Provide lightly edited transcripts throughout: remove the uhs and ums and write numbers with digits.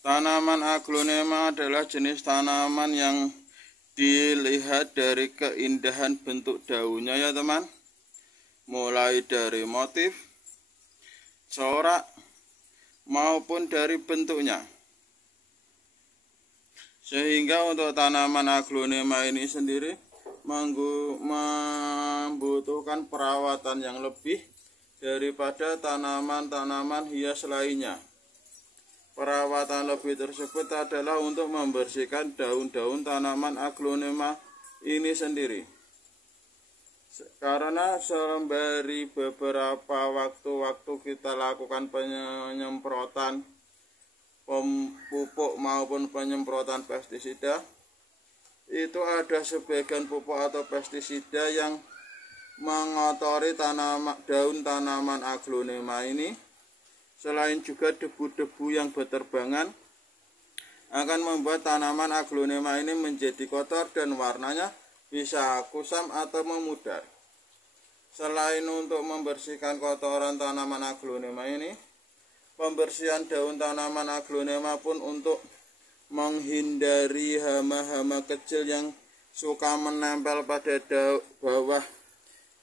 Tanaman aglonema adalah jenis tanaman yang dilihat dari keindahan bentuk daunnya ya teman. Mulai dari motif, corak, maupun dari bentuknya. Sehingga untuk tanaman aglonema ini sendiri membutuhkan perawatan yang lebih daripada tanaman-tanaman hias lainnya. Perawatan lebih tersebut adalah untuk membersihkan daun-daun tanaman aglonema ini sendiri. Karena sembari beberapa waktu kita lakukan penyemprotan pupuk maupun penyemprotan pestisida, itu ada sebagian pupuk atau pestisida yang mengotori daun tanaman aglonema ini. Selain juga debu-debu yang berterbangan akan membuat tanaman aglonema ini menjadi kotor dan warnanya bisa kusam atau memudar. Selain untuk membersihkan kotoran tanaman aglonema ini, pembersihan daun tanaman aglonema pun untuk menghindari hama-hama kecil yang suka menempel pada bawah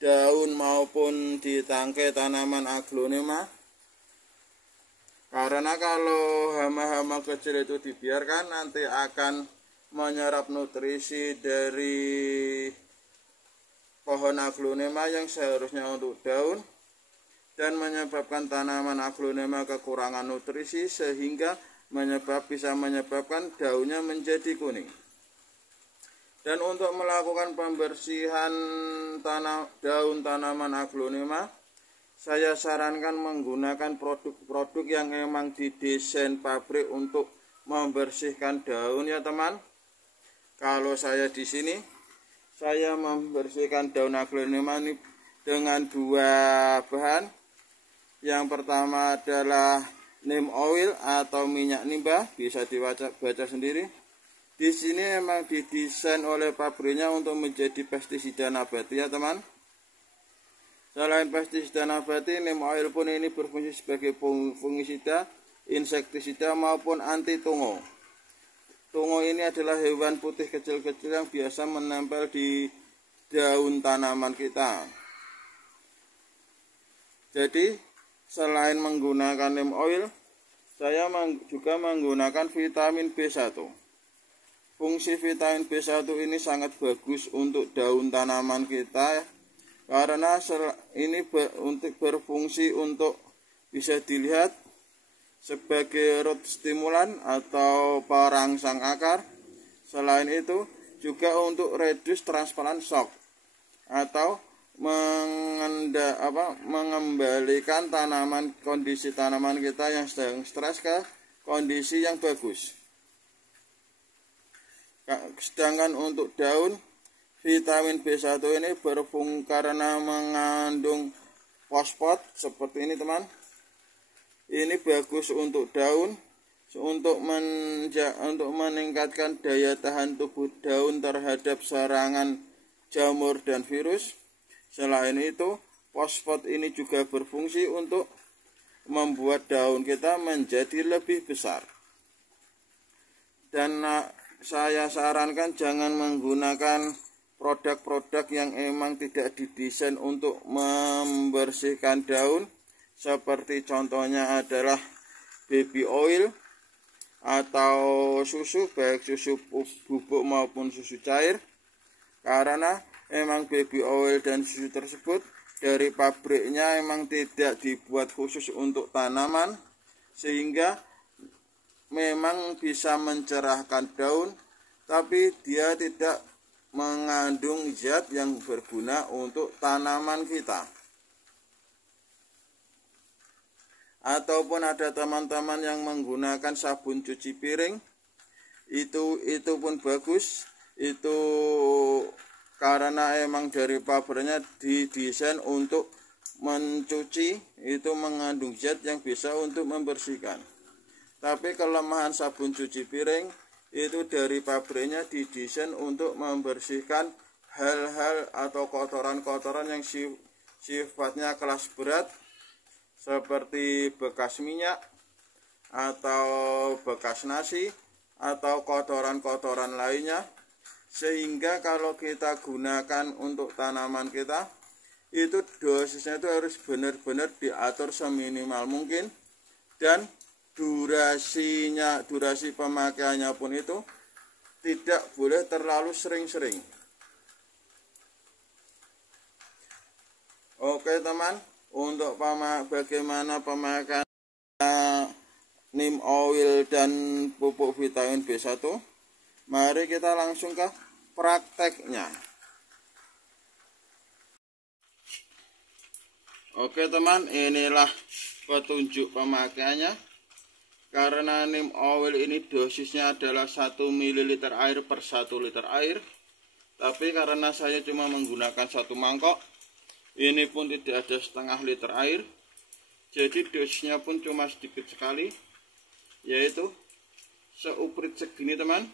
daun maupun di tangkai tanaman aglonema. Karena kalau hama-hama kecil itu dibiarkan, nanti akan menyerap nutrisi dari pohon aglonema yang seharusnya untuk daun dan menyebabkan tanaman aglonema kekurangan nutrisi sehingga bisa menyebabkan daunnya menjadi kuning. Dan untuk melakukan pembersihan daun tanaman aglonema, saya sarankan menggunakan produk-produk yang memang didesain pabrik untuk membersihkan daun ya teman. Kalau saya di sini, saya membersihkan daun aglonema ini dengan dua bahan. Yang pertama adalah neem oil atau minyak nimba, bisa baca sendiri. Di sini memang didesain oleh pabriknya untuk menjadi pestisida nabati ya teman. Selain pestisida nabati, neem oil pun ini berfungsi sebagai fungisida, insektisida maupun anti tungo. Tungo ini adalah hewan putih kecil-kecil yang biasa menempel di daun tanaman kita. Jadi, selain menggunakan neem oil, saya juga menggunakan vitamin B1. Fungsi vitamin B1 ini sangat bagus untuk daun tanaman kita, karena ini berfungsi untuk bisa dilihat sebagai root stimulan atau perangsang akar. Selain itu juga untuk reduce transparent shock atau mengembalikan kondisi tanaman kita yang sedang stres ke kondisi yang bagus. Sedangkan untuk daun, vitamin B1 ini berfungsi karena mengandung fosfat seperti ini teman. Ini bagus untuk daun, untuk meningkatkan daya tahan tubuh daun terhadap serangan jamur dan virus. Selain itu, fosfat ini juga berfungsi untuk membuat daun kita menjadi lebih besar. Dan saya sarankan jangan menggunakan produk-produk yang emang tidak didesain untuk membersihkan daun, seperti contohnya adalah baby oil atau susu, baik susu bubuk maupun susu cair. Karena emang baby oil dan susu tersebut dari pabriknya emang tidak dibuat khusus untuk tanaman, sehingga memang bisa mencerahkan daun, tapi dia tidak mengandung zat yang berguna untuk tanaman kita. Ataupun ada teman-teman yang menggunakan sabun cuci piring, itu pun bagus. Itu karena emang dari pabriknya didesain untuk mencuci, itu mengandung zat yang bisa untuk membersihkan. Tapi kelemahan sabun cuci piring itu dari pabriknya didesain untuk membersihkan hal-hal atau kotoran-kotoran yang sifatnya kelas berat, seperti bekas minyak atau bekas nasi atau kotoran-kotoran lainnya, sehingga kalau kita gunakan untuk tanaman kita itu dosisnya itu harus benar-benar diatur seminimal mungkin, dan durasi pemakaiannya pun itu tidak boleh terlalu sering-sering. Oke teman, untuk bagaimana pemakaian neem oil dan pupuk vitamin B1, mari kita langsung ke prakteknya. Oke teman, inilah petunjuk pemakaiannya. Karena neem oil ini dosisnya adalah 1 ml air per 1 liter air, tapi karena saya cuma menggunakan 1 mangkok, ini pun tidak ada setengah liter air, jadi dosisnya pun cuma sedikit sekali, yaitu seuprit segini teman.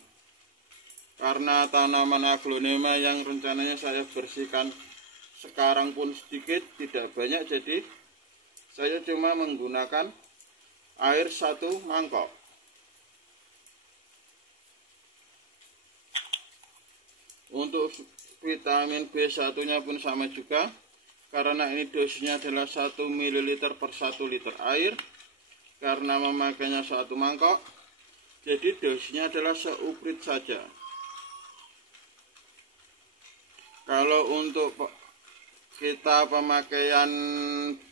Karena tanaman aglonema yang rencananya saya bersihkan sekarang pun sedikit, tidak banyak, jadi saya cuma menggunakan air 1 mangkok. Untuk vitamin B1 nya pun sama juga, karena ini dosisnya adalah 1 ml per 1 liter air. Karena memakainya 1 mangkok, jadi dosisnya adalah seuprit saja. Kalau untuk kita pemakaian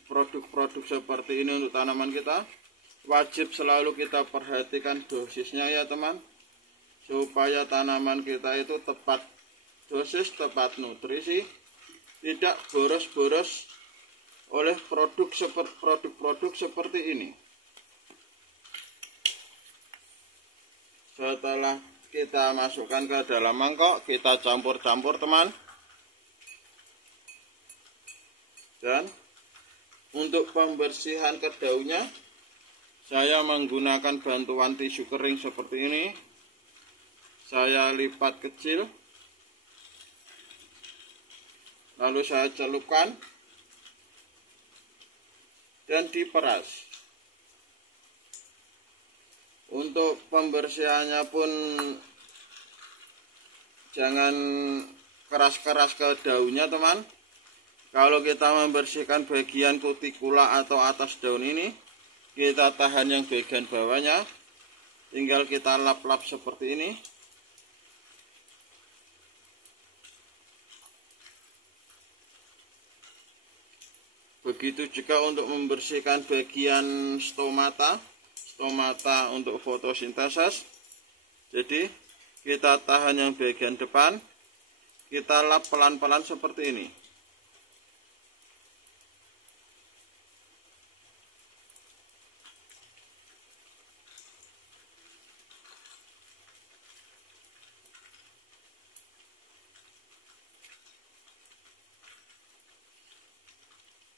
produk-produk seperti ini untuk tanaman kita, wajib selalu kita perhatikan dosisnya ya teman, supaya tanaman kita itu tepat dosis, tepat nutrisi, tidak boros-boros oleh produk seperti ini. Setelah kita masukkan ke dalam mangkok, kita campur-campur teman. Dan untuk pembersihan ke daunnya, saya menggunakan bantuan tisu kering seperti ini. Saya lipat kecil, lalu saya celupkan dan diperas. Untuk pembersihannya pun jangan keras-keras ke daunnya teman. Kalau kita membersihkan bagian kutikula atau atas daun ini, kita tahan yang bagian bawahnya, tinggal kita lap-lap seperti ini. Begitu juga untuk membersihkan bagian stomata untuk fotosintesis. Jadi kita tahan yang bagian depan, kita lap pelan-pelan seperti ini.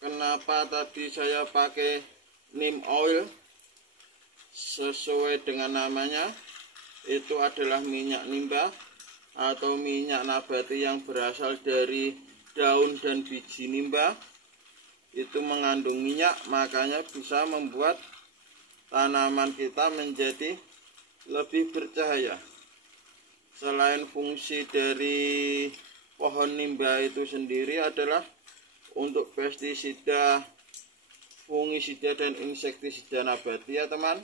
Kenapa tadi saya pakai neem oil? Sesuai dengan namanya, itu adalah minyak nimba atau minyak nabati yang berasal dari daun dan biji nimba. Itu mengandung minyak, makanya bisa membuat tanaman kita menjadi lebih bercahaya. Selain fungsi dari pohon nimba itu sendiri adalah untuk pestisida, fungisida, dan insektisida nabati ya teman.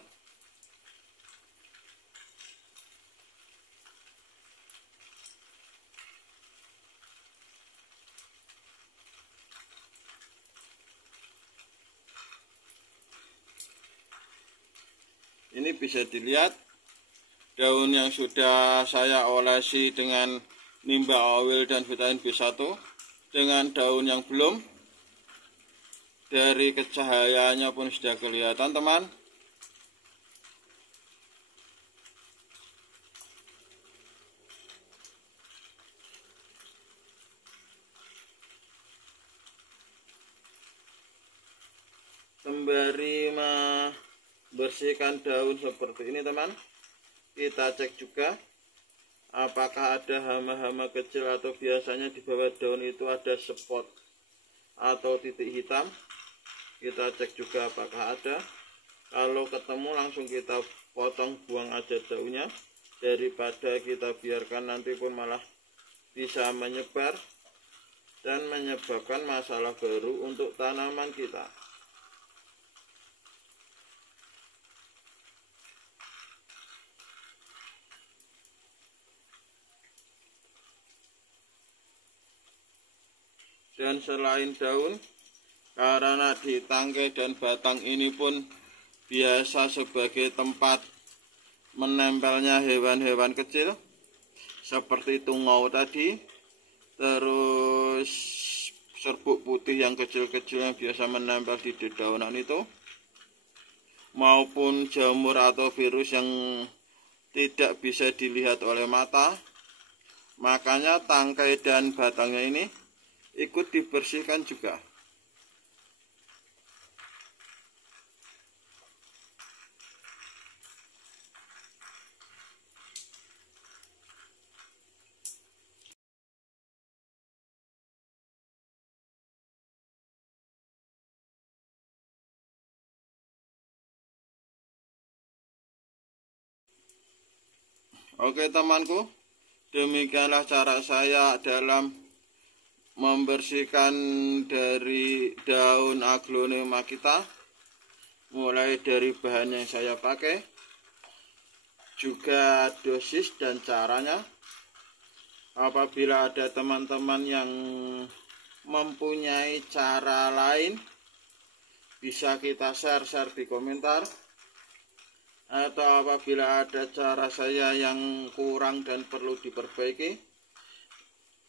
Ini bisa dilihat daun yang sudah saya olesi dengan nimba oil dan vitamin B1 dengan daun yang belum. Dari kecahayaannya pun sudah kelihatan teman. Sembari membersihkan daun seperti ini teman, kita cek juga apakah ada hama-hama kecil atau biasanya di bawah daun itu ada spot atau titik hitam. Kita cek juga apakah ada. Kalau ketemu langsung kita potong, buang daunnya, daripada kita biarkan nanti pun malah bisa menyebar dan menyebabkan masalah baru untuk tanaman kita. Dan selain daun, karena di tangkai dan batang ini pun biasa sebagai tempat menempelnya hewan-hewan kecil seperti tungau tadi, terus serbuk putih yang kecil-kecil yang biasa menempel di dedaunan itu, maupun jamur atau virus yang tidak bisa dilihat oleh mata. Makanya tangkai dan batangnya ini ikut dibersihkan juga. Oke temanku, demikianlah cara saya dalam membersihkan dari daun aglonema kita, mulai dari bahan yang saya pakai, juga dosis dan caranya. Apabila ada teman-teman yang mempunyai cara lain, bisa kita share di komentar. Atau apabila ada cara saya yang kurang dan perlu diperbaiki,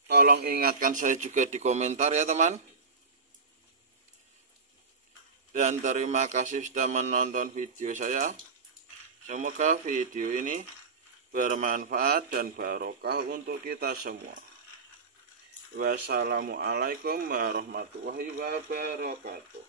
tolong ingatkan saya juga di komentar ya teman. Dan terima kasih sudah menonton video saya. Semoga video ini bermanfaat dan barokah untuk kita semua. Wassalamualaikum warahmatullahi wabarakatuh.